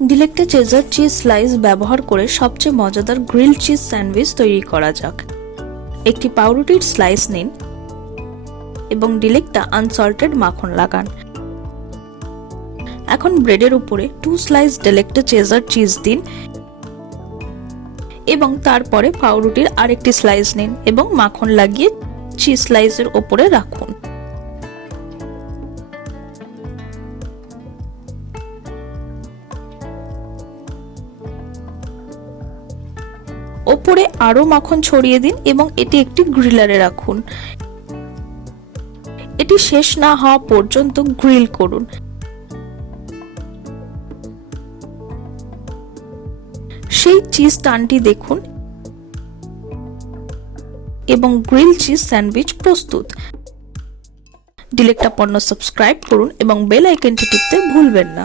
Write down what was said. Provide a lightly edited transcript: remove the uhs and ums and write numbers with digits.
ডিলেক্টে chaser cheese slice ব্যবহার করে সবচেয়ে মজাদার গ্রিল চিজ স্যান্ডউইচ তৈরি করা যাক। একটি পাউরুটির স্লাইস নিন এবং ডিলেক্টা আনসল্টেড মাখন লাগান। এখন ব্রেডের উপরে 2 স্লাইস ডিলেক্টে চেজার চিজ দিন এবং তারপরে পাউরুটির আরেকটি স্লাইস নিন এবং মাখন লাগিয়ে চিজ স্লাইসের উপরে রাখুন। ওপরে আরো মাখন ছড়িয়ে দিন এবং এটি একটি গ্রিলারে রাখুন। এটি শেষ না হওয়া পর্যন্ত গ্রিল করুন। সেই চিজ টানটি দেখুন এবং গ্রিল চিজ স্যান্ডউইচ প্রস্তুত। ডিলেক্টা পণ্য সাবস্ক্রাইব করুন এবং বেল আইকনটি টিপতে ভুলবেন না।